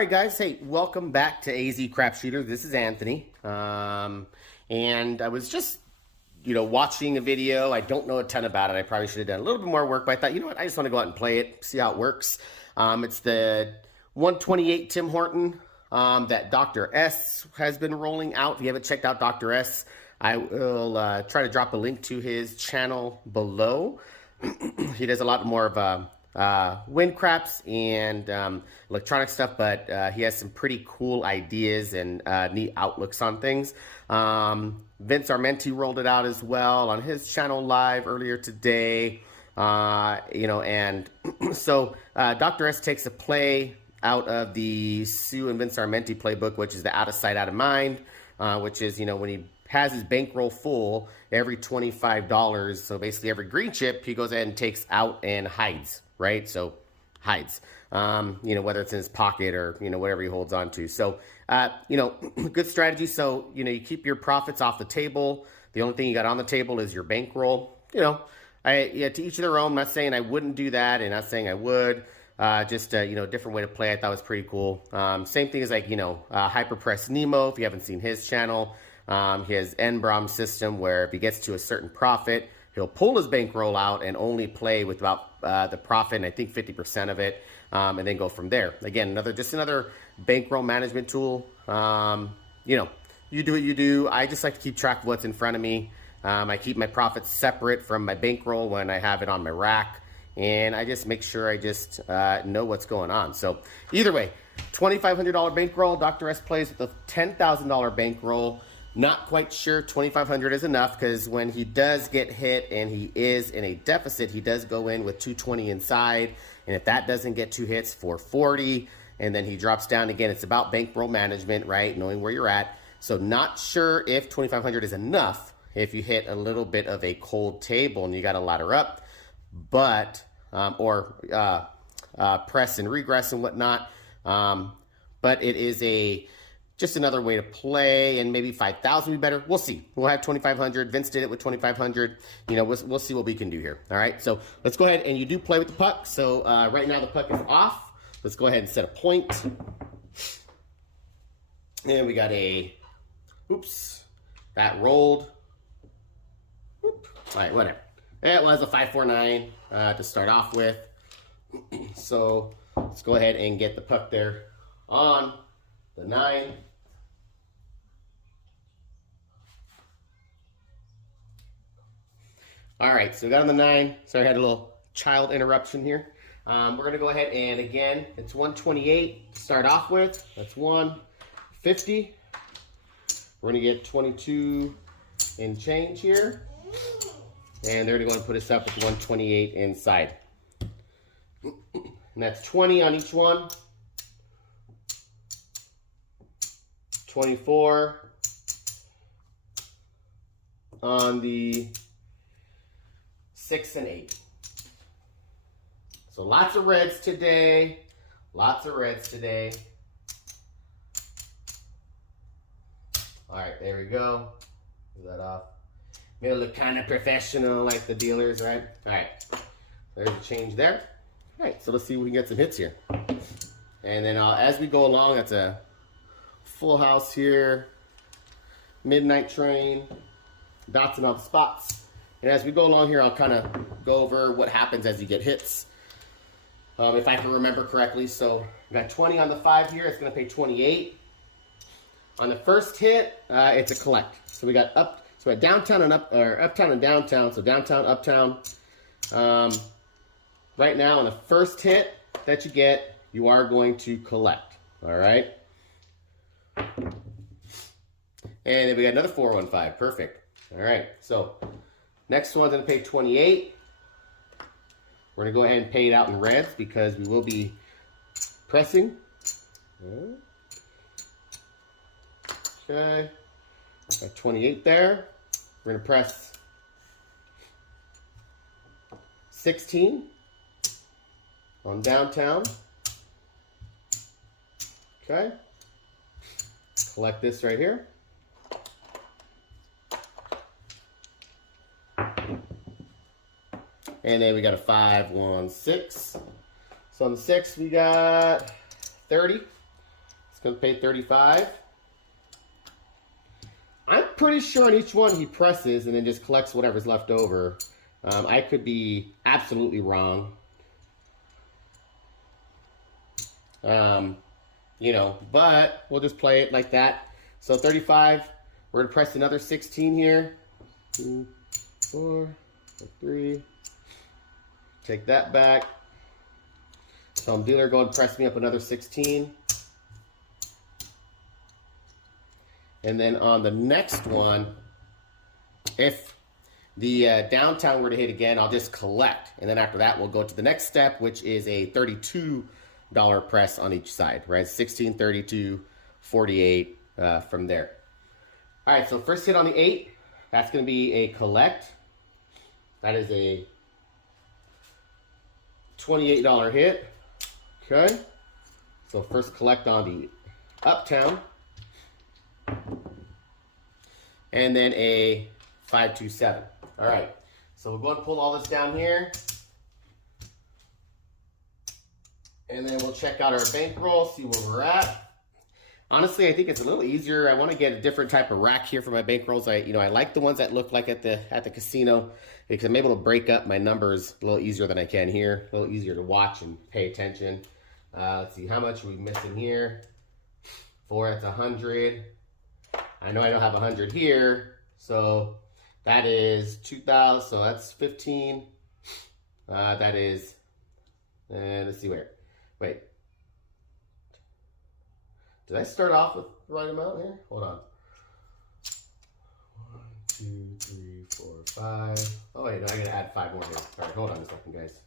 right, guys. Hey, welcome back to AZ Crap Shooter. This is Anthony. And I was just, watching a video. I don't know a ton about it. I probably should have done a little bit more work, but I thought, you know what? I just want to go out and play it, see how it works. It's the 128 Tim Horton that Dr. S has been rolling out. If you haven't checked out Dr. S, I will try to drop a link to his channel below. He does a lot more of wind craps and electronic stuff, but he has some pretty cool ideas and neat outlooks on things. Vince Armenti rolled it out as well on his channel live earlier today. And so Dr. S takes a play out of the Sue and Vince Armenti playbook, which is the out of sight, out of mind, which is, when he has his bankroll full, every $25, so basically every green chip, he goes ahead and takes out and hides, right? So hides, whether it's in his pocket or, whatever he holds on to. So, good strategy. So, you keep your profits off the table. The only thing you got on the table is your bankroll. To each their own. I'm not saying I wouldn't do that and not saying I would. Just a different way to play. I thought was pretty cool. Same thing as like, Hyperpress Nemo, if you haven't seen his channel. He has Enbrom system where if he gets to a certain profit, he'll pull his bankroll out and only play with about the profit, and I think 50% of it, and then go from there. Again, another bankroll management tool. You do what you do. I just like to keep track of what's in front of me. I keep my profits separate from my bankroll when I have it on my rack, and I just make sure I just know what's going on. So either way, $2,500 bankroll. Dr. S plays with a $10,000 bankroll. Not quite sure 2,500 is enough, because when he does get hit and he is in a deficit, he does go in with 220 inside, and if that doesn't get 2 hits, 440, and then he drops down again. It's about bankroll management, right? Knowing where you're at. So not sure if 2,500 is enough if you hit a little bit of a cold table and you got to ladder up, but press and regress and whatnot. But it is just another way to play, and maybe 5,000 would be better. We'll see. We'll have 2,500. Vince did it with 2,500. We'll see what we can do here. All right, so let's go ahead, and you do play with the puck. So right now the puck is off. Let's go ahead and set a point. And we got that rolled. All right, whatever. It was a 549 to start off with. So let's go ahead and get the puck there on the 9. All right, so we got on the 9. Sorry, I had a little child interruption here. We're going to go ahead and, again, it's 128 to start off with. That's 150. We're going to get 22 and change here. And they're going to put us up with 128 inside. And that's 20 on each one. 24 on the 6 and 8. So lots of reds today. Lots of reds today. All right, there we go. Is that off? Made it look kind of professional like the dealers, right? All right, there's a change there. All right, so let's see if we can get some hits here. And then as we go along, that's a full house here. Midnight Train. Dots in all the spots. And as we go along here, I'll kind of go over what happens as you get hits. If I can remember correctly. So we got 20 on the 5 here. It's going to pay 28. On the first hit, it's a collect. So we got downtown and uptown and downtown. So downtown, uptown. Right now, on the first hit that you get, you are going to collect. All right. And then we got another 415. Perfect. All right. So next one's going to pay 28. We're going to go ahead and pay it out in reds because we will be pressing. Okay. Got 28 there. We're going to press 16 on downtown. Okay. Collect this right here. And then we got a 5, 1, 6. So on the 6, we got 30. It's going to pay 35. I'm pretty sure on each one he presses and then just collects whatever's left over. I could be absolutely wrong. You know, but we'll just play it like that. So 35, we're gonna press another 16 here. 2, 4, 3. Take that back. Tell him, dealer, go and press me up another 16. And then on the next one, if the downtown were to hit again, I'll just collect. And then after that, we'll go to the next step, which is a $32 press on each side, right? 16, 32, 48 from there. All right, so first hit on the 8, that's going to be a collect. That is a $28 hit. Okay, so first collect on the uptown. And then a 527. All right, so we'll go and pull all this down here. And then we'll check out our bankroll, see where we're at. Honestly, I think it's a little easier. I want to get a different type of rack here for my bankrolls. I like the ones that look like at the casino because I'm able to break up my numbers a little easier than I can here. A little easier to watch and pay attention. Let's see, how much are we missing here? 4, that's 100. I know I don't have 100 here, so that is 2,000. So that's 15. That is, let's see where. Wait. Did I start off with the right amount here? Hold on. 1, 2, 3, 4, 5. Oh wait, no, I gotta add 5 more here. All right, hold on a second, guys.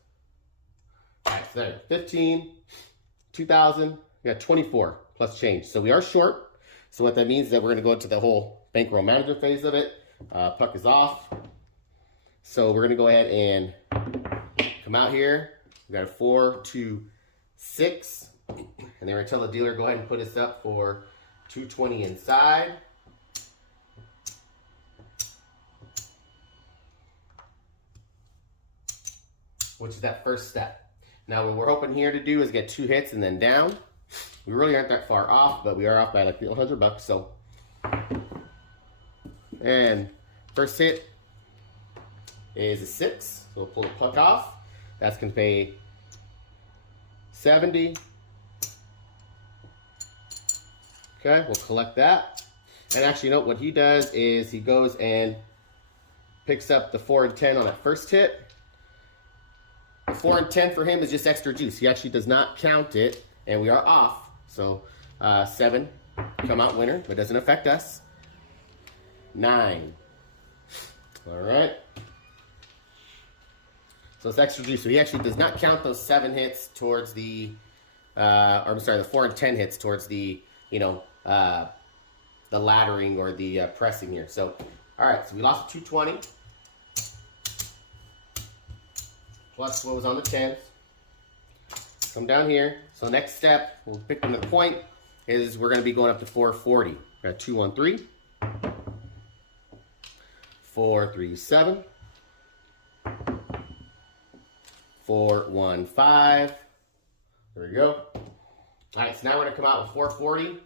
All right, so there, 15, 2,000. We got 24 plus change. So we are short. So what that means is that we're gonna go into the whole bankroll manager phase of it. Puck is off. So we're gonna go ahead and come out here. We got a 4, 2, 6. And then we're gonna tell the dealer, go ahead and put us up for 220 inside. Which is that first step. Now what we're hoping here to do is get 2 hits and then down. We really aren't that far off, but we are off by like $100, so. And first hit is a 6, so we'll pull the puck off. That's gonna pay 70. Okay, we'll collect that. And actually, you know what he does is he goes and picks up the 4 and 10 on that first hit. 4 and 10 for him is just extra juice. He actually does not count it, and we are off. So 7 come out winner, but doesn't affect us. 9. All right. So it's extra juice. So he actually does not count those 7 hits towards the, or I'm sorry, the 4 and 10 hits towards the, you know, the laddering or the pressing here. So, all right, so we lost 220. Plus what was on the 10s. Come down here. So next step, we'll pick another point, is we're going to be going up to 440. Got 213. 437. 415. There we go. All right, so now we're going to come out with 440.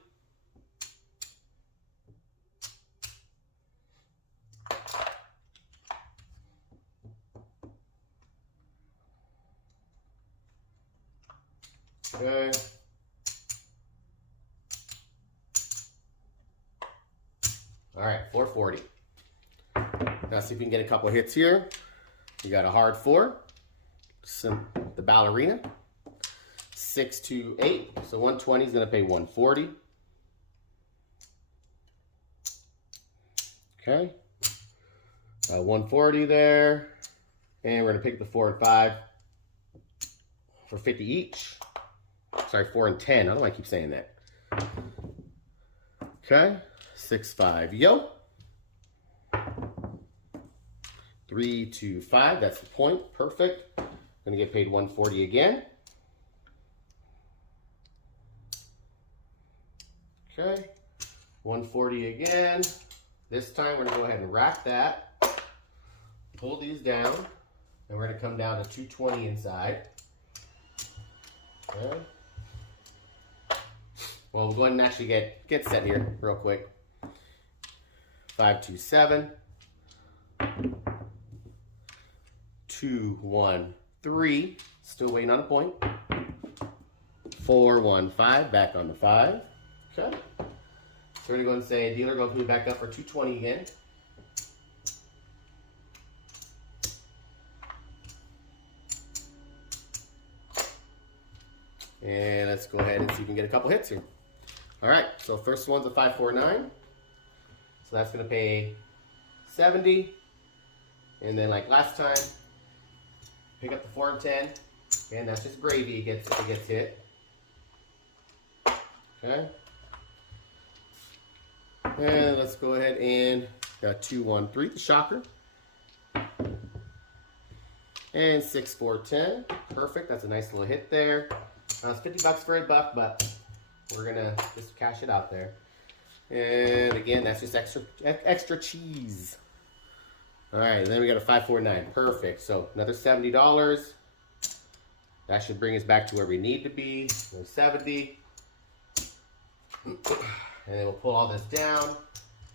Okay. All right, 440. Now see if we can get a couple hits here. You got a hard 4. The ballerina. 6 to 8. So 120 is going to pay 140. Okay. 140 there. And we're going to pick the 4 and 5 for 50 each. Sorry, 4 and 10. I don't know why I keep saying that. Okay. 6, 5, yo. 3, 2, 5. That's the point. Perfect. Gonna get paid 140 again. Okay. 140 again. This time we're gonna go ahead and rack that. Pull these down. And we're gonna come down to 220 inside. Okay. Well, we'll go ahead and actually get set here real quick. 5, 2, 7. 2, 1, 3. Still waiting on a point. 4, 1, 5. Back on the 5. Okay. So we're going to go and say, dealer, go me back up for 220 again. And let's go ahead and see if we can get a couple hits here. All right, so first one's a 549. So that's going to pay 70. And then like last time, pick up the 4 and 10. And that's just gravy, it gets hit. Okay. And let's go ahead and got 2, 1, 3, the shocker. And 6, 4, 10. Perfect, that's a nice little hit there. It's 50 bucks for a buck, but we're gonna just cash it out there. And again, that's just extra cheese. All right, and then we got a 549. Perfect. So another $70. That should bring us back to where we need to be. So 70. And then we'll pull all this down.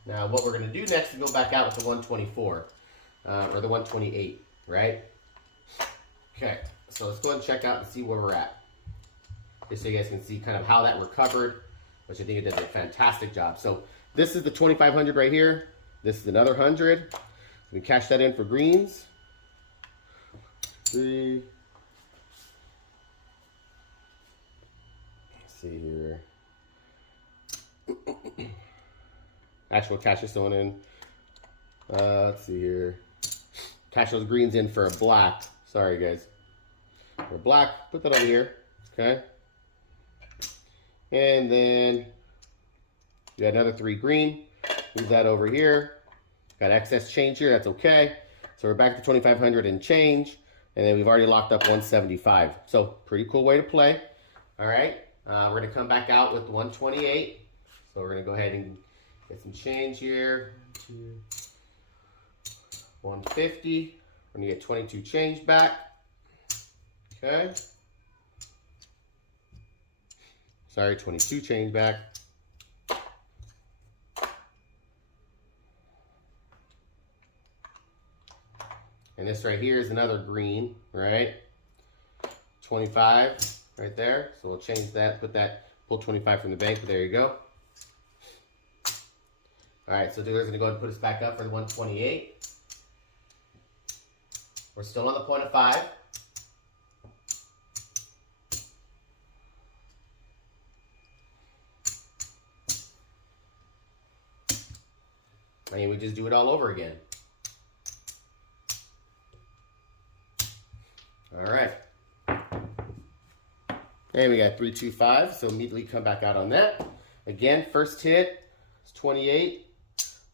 Now what we're gonna do next is go back out with the 124 or the 128, right? Okay. So let's go ahead and check out and see where we're at. Just so you guys can see kind of how that recovered, which I think it did a fantastic job. So this is the 2,500 right here. This is another 100. We cash that in for greens. 3. Let's see here. Actually, we'll cash this one in. Let's see here. Cash those greens in for a black. Sorry, guys. For black, put that over here. Okay. And then you got another 3 green. Move that over here. Got excess change here, that's okay. So we're back to 2,500 and change. And then we've already locked up 175. So pretty cool way to play. All right, we're gonna come back out with 128. So we're gonna go ahead and get some change here. 150, we're gonna get 22 change back. Okay. Sorry, 22 change back. And this right here is another green, right? 25 right there. So we'll change that, pull 25 from the bank, but there you go. All right, so dealer's gonna go ahead and put us back up for the 128. We're still on the point of 5. And we just do it all over again. All right. And we got 325, so immediately come back out on that. Again, first hit is 28.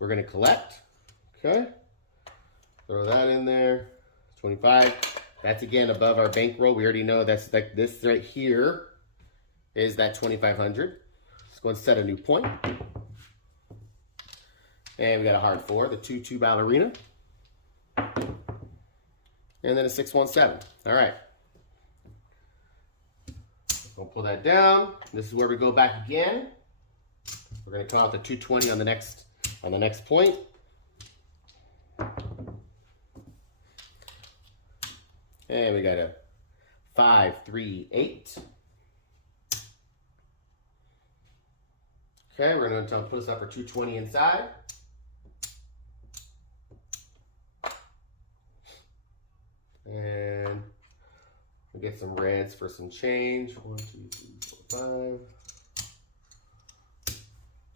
We're gonna collect, okay? Throw that in there, 25. That's again above our bankroll. We already know that's like this right here is that 2,500. Let's go and set a new point. And we got a hard 4, the 2-2 ballerina. And then a 6-1-7. All right. We'll pull that down. This is where we go back again. We're going to come out the 220 on the next point. And we got a 5, 3, 8. Okay, we're going to put us up for 220 inside. And we'll get some reds for some change. 1, 2, 3, 4,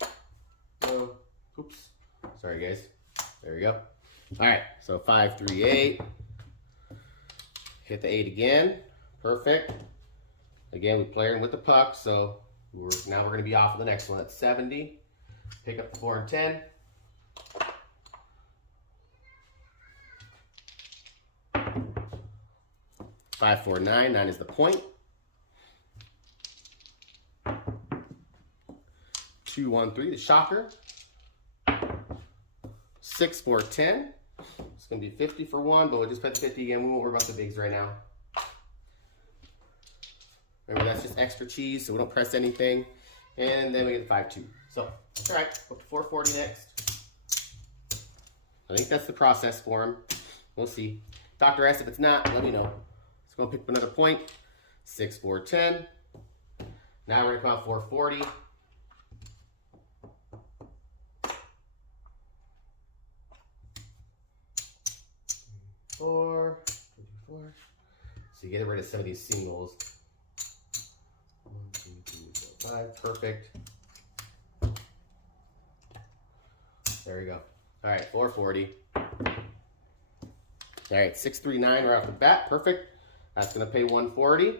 5. Oh, oops. Sorry, guys. There we go. All right, so 5, 3, 8. Hit the 8 again. Perfect. Again, we're playing with the puck, so now we're going to be off of the next one. That's 70. Pick up the 4 and 10. 5, 4, 9. 9 is the point. 2, 1, 3, the shocker. 6, 4, 10. It's going to be 50 for 1, but we'll just put 50 again. We won't worry about the bigs right now. Remember, that's just extra cheese, so we don't press anything. And then we get the 5-2. So, that's all right. Go up to 440 next. I think that's the process for him. We'll see. Dr. S, if it's not, let me know. Let's go pick up another point. 6, 4, 10. Now we're going to come out 440. 4, 4. So you get rid of some of these singles. 1, 2, 3, 4, 5. Perfect. There we go. All right, 440. All right, 639 right off the bat. Perfect. That's going to pay 140. I'm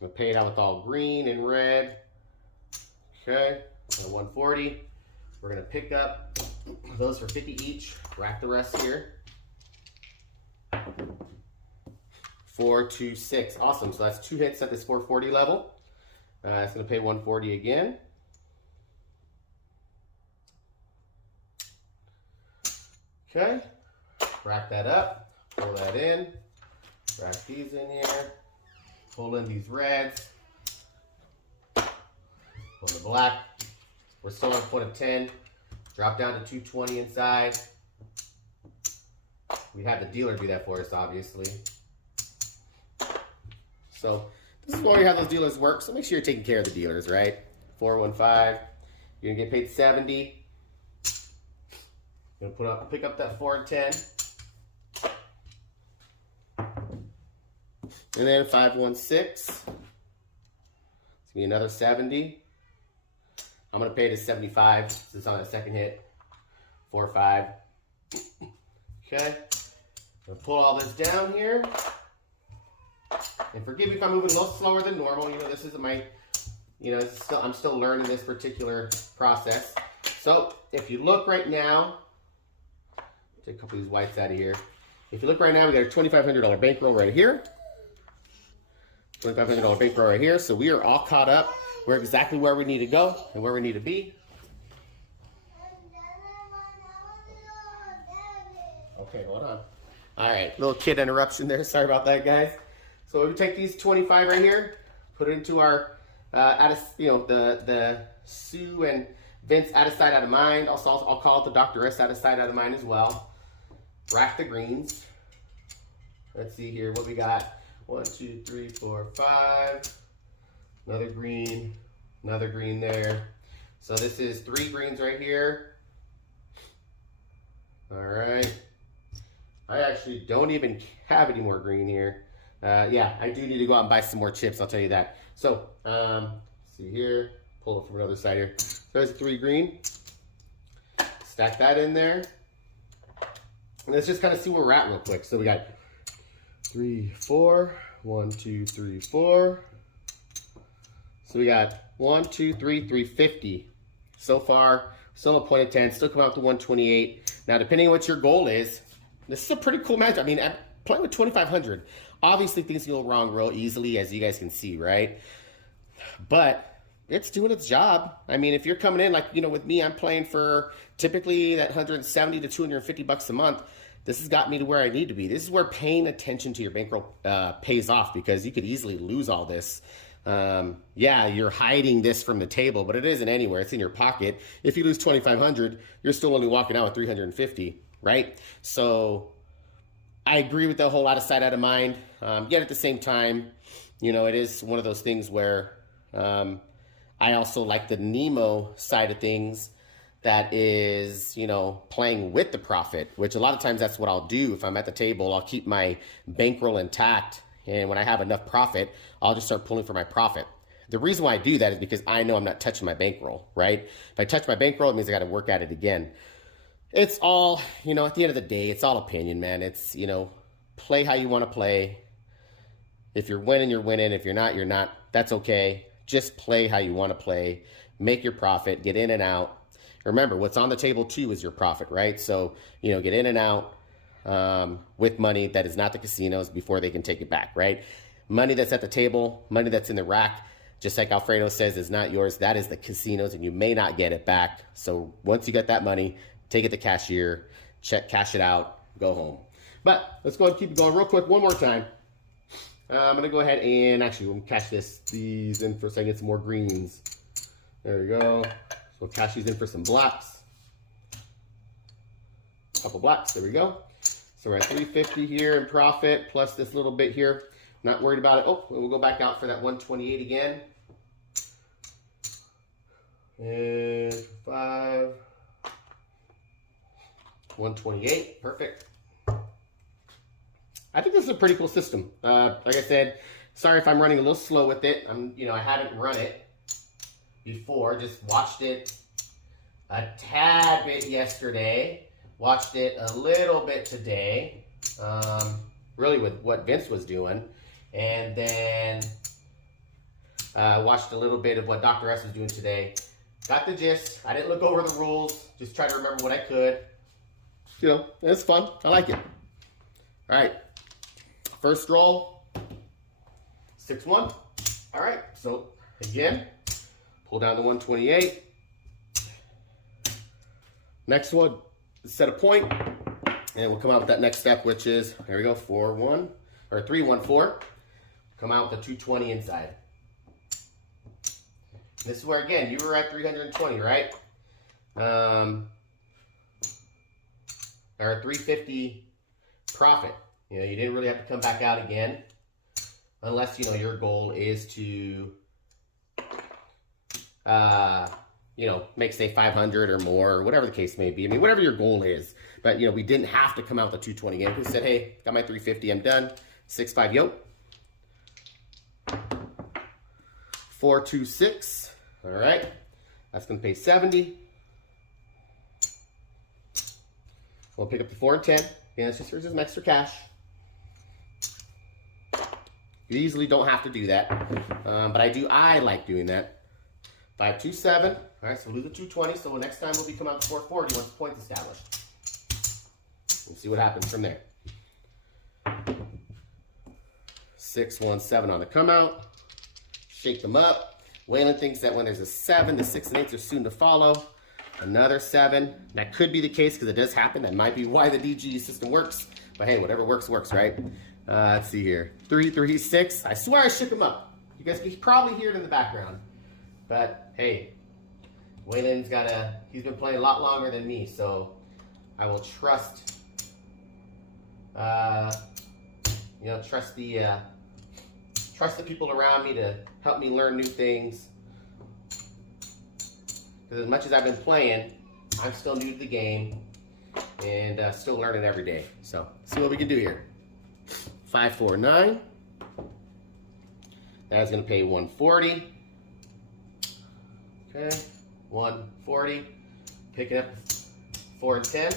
going to pay it out with all green and red. Okay, so 140. We're going to pick up those for 50 each. Rack the rest here. 4, 2, 6. Awesome. So that's 2 hits at this 440 level. It's going to pay 140 again. Okay. Rack that up. Pull that in. Rack these in here. Pull in these reds. Pull the black. We're still on a point of 10. Drop down to 220 inside. We have the dealer do that for us, obviously. So this is why we have those dealers work. So make sure you're taking care of the dealers, right? 415. You're gonna get paid 70. You're gonna pick up that 410. And then 516. It's gonna be another 70. I'm gonna pay it to 75 since it's on that second hit. 4-5. Okay. I'm gonna pull all this down here. And forgive me if I'm moving a little slower than normal. You know, this isn't my, I'm still learning this particular process. So if you look right now, take a couple of these whites out of here. If you look right now, we got a $2,500 bankroll right here. $2,500 bankroll right here. So we are all caught up. We're exactly where we need to go and where we need to be. Okay, hold on. All right, little kid interruption there. Sorry about that, guys. So we take these 25 right here, put it into our, the Sue and Vince out of sight, out of mind. Also, I'll call it the Dr. S out of sight, out of mind as well. Rack the greens. Let's see here what we got. 1, 2, 3, 4, 5. Another green there. So this is 3 greens right here. All right. I actually don't even have any more green here. Yeah, I do need to go out and buy some more chips, I'll tell you that. So, see here, pull it from another side here. So there's a 3 green. Stack that in there. And let's just kind of see where we're at real quick. So we got 3, 4, 1, 2, 3, 4. So we got 1, 2, 3, 350. So far, still a point of 10, still coming out to 128. Now, depending on what your goal is, this is a pretty cool match. I mean, I'm playing with 2,500. Obviously, things go wrong real easily, as you guys can see, right? But it's doing its job. I mean, if you're coming in, like, with me, I'm playing for typically that 170 to 250 bucks a month. This has got me to where I need to be. This is where paying attention to your bankroll pays off, because you could easily lose all this. Yeah, you're hiding this from the table, but it isn't anywhere. It's in your pocket. If you lose 2,500, you're still only walking out with 350, right? So I agree with the whole out of sight, out of mind. Yet at the same time, it is one of those things where I also like the Nemo side of things, that is, playing with the profit, which a lot of times that's what I'll do. If I'm at the table, I'll keep my bankroll intact. And when I have enough profit, I'll just start pulling for my profit. The reason why I do that is because I know I'm not touching my bankroll, right? If I touch my bankroll, it means I got to work at it again. It's all, at the end of the day, it's all opinion, man. It's, play how you want to play. If you're winning, you're winning. If you're not, you're not. That's okay. Just play how you want to play. Make your profit. Get in and out. Remember, what's on the table too is your profit, right? So, get in and out with money that is not the casinos before they can take it back, right? Money that's at the table, money that's in the rack, just like Alfredo says, is not yours. That is the casinos, and you may not get it back. So once you get that money, take it to cashier, cash it out, go home. But let's go ahead and keep it going real quick one more time. I'm going to go ahead and actually we'll catch these in for a second, get some more greens. There we go. So we'll cash these in for some blacks. A couple blacks, there we go. So we're at 350 here in profit, plus this little bit here. Not worried about it. Oh, we'll go back out for that 128 again. And 5. 128, perfect. I think this is a pretty cool system. Like I said, sorry if I'm running a little slow with it. I hadn't run it before, just watched it a tad bit yesterday, watched it a little bit today, really with what Vince was doing, and then watched a little bit of what Dr. S was doing today. Got the gist. I didn't look over the rules, just try to remember what I could. It's fun. I like it. All right. First roll, 6-1. All right, so again, pull down the 128. Next one, set a point, and we'll come out with that next step, which is, here we go, 4-1, or 3-1-4. Come out with the 220 inside. This is where, again, you were at 320, right? Or 350 profit. You didn't really have to come back out again, unless, your goal is to, make, say, 500 or more, or whatever the case may be. I mean, whatever your goal is. But, we didn't have to come out the 220 again. We said, hey, got my 350, I'm done. 6-5 yoke. 4-2-6. All right. That's going to pay 70. We'll pick up the 4 and 10. And it's just for some extra cash. You easily don't have to do that, but I like doing that. 5-2-7. All right, so lose the 220. So next time we'll be coming out to 440 once the point's established. We'll see what happens from there. 6-1-7 on the come out. Shake them up. Waylon thinks that when there's a 7, the 6 and 8s are soon to follow. Another 7. That could be the case because it does happen. That might be why the DG system works. But hey, whatever works, works, right? Let's see here. 3-3-6. I swear I shook him up. You guys can probably hear it in the background. But hey, Waylon's he's been playing a lot longer than me, so I will trust, trust the people around me to help me learn new things. Because as much as I've been playing, I'm still new to the game and still learning every day. So, let's see what we can do here. 5-4-9. That's going to pay 140. Okay, 140. Picking up 4 and 10.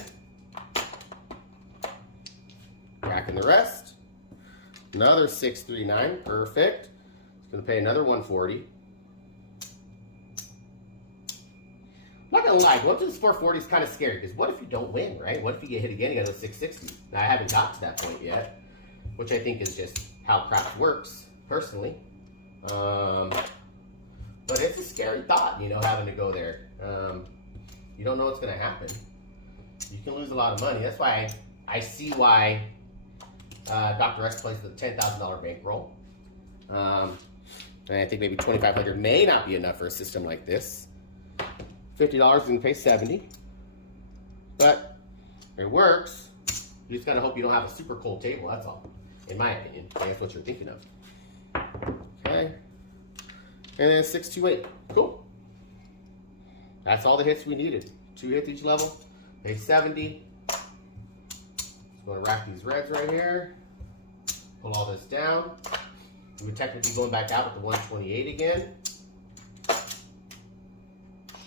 Cracking the rest. Another 6-3-9. Perfect. It's going to pay another 140. I'm not going to lie, going to this 440 is kind of scary because what if you don't win, right? What if you get hit again? You got to 660. Now, I haven't got to that point yet, which I think is just how craps works, personally. But it's a scary thought, having to go there. You don't know what's going to happen. You can lose a lot of money. That's why I see why Dr. X plays the $10,000 bankroll. And I think maybe $2,500 may not be enough for a system like this. $50 is going to pay 70. But it works. You just got to hope you don't have a super cold table, that's all. In my opinion. That's what you're thinking of. Okay. And then 6-2-8. Cool. That's all the hits we needed. 2 hits each level. Pay 70. So I'm going to rack these reds right here. Pull all this down. We're technically going back out with the 128 again.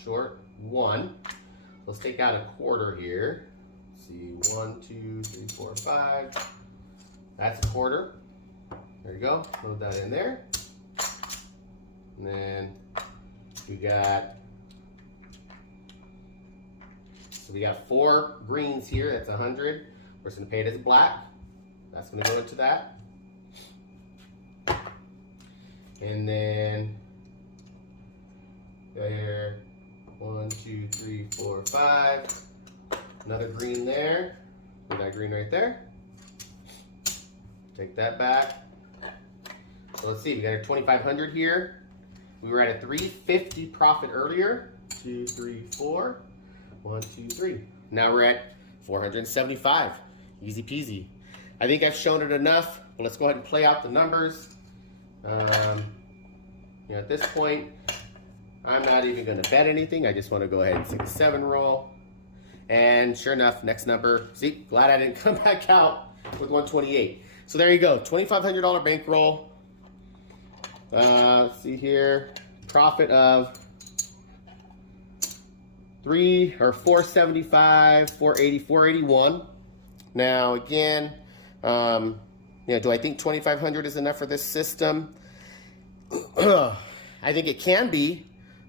Short 1. Let's take out a quarter here. Let's see, 1, 2, 3, 4, 5. That's a quarter. There you go. Load that in there. And then we got 4 greens here. That's 100. We're just going to pay it as a black. That's going to go into that. And then there, 1, 2, 3, 4, 5. Another green there. Put that green right there. Take that back. So let's see, we got our 2,500 here. We were at a 350 profit earlier. 2, 3, 4. 1, 2, 3. Now we're at 475. Easy peasy. I think I've shown it enough, but let's go ahead and play out the numbers. At this point, I'm not even going to bet anything. I just want to go ahead and 6-7 roll. And sure enough, next number. See, glad I didn't come back out with 128. So there you go, $2,500 bankroll. Let's see here, profit of 475, 480, 481. Now again, do I think 2,500 is enough for this system? I think it can be.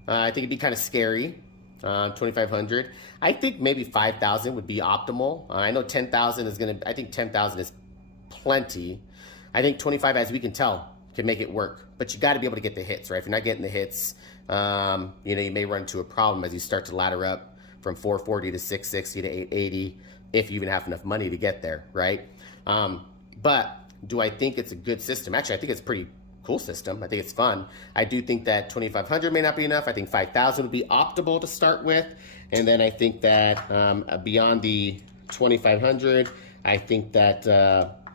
I think it'd be kind of scary. 2,500. I think maybe 5,000 would be optimal. I know 10,000 is gonna. I think 10,000 is plenty. I think 25, as we can tell, can make it work. But you got to be able to get the hits, right? If you're not getting the hits, you may run into a problem as you start to ladder up from 440 to 660 to 880, if you even have enough money to get there, right? But do I think it's a good system? Actually, I think it's a pretty cool system. I think it's fun. I do think that 2,500 may not be enough. I think 5,000 would be optimal to start with. And then I think that beyond the 2,500, I think that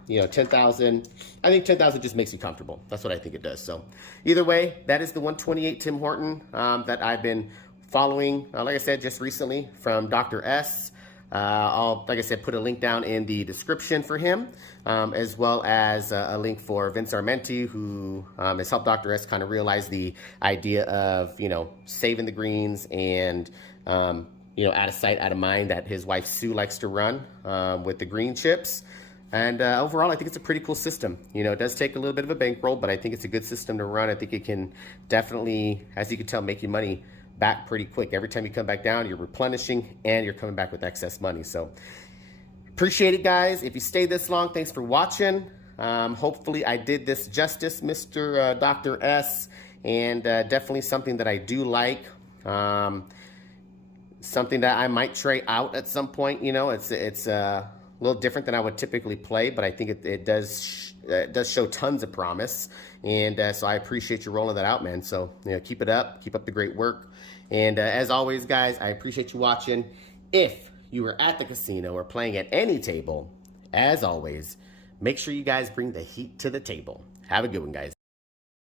10,000, I think 10,000 just makes you comfortable. That's what I think it does. So either way, that is the 128 Tim Horton that I've been following, like I said, just recently from Dr. S. I'll, like I said, put a link down in the description for him, as well as a link for Vince Armenti, who has helped Dr. S kind of realize the idea of, saving the greens and, out of sight, out of mind that his wife Sue likes to run with the green chips. And overall, I think it's a pretty cool system. It does take a little bit of a bankroll, but I think it's a good system to run. I think it can definitely, as you can tell, make you money back pretty quick. Every time you come back down, you're replenishing and you're coming back with excess money. So appreciate it, guys. If you stayed this long, thanks for watching. Hopefully I did this justice, Mr. Dr. S, and definitely something that I do like. Something that I might try out at some point. It's a little different than I would typically play, but I think it does show tons of promise, and so I appreciate you rolling that out, man. So keep it up, keep up the great work, and as always, guys, I appreciate you watching. If you were at the casino or playing at any table, as always, make sure you guys bring the heat to the table. Have a good one, guys.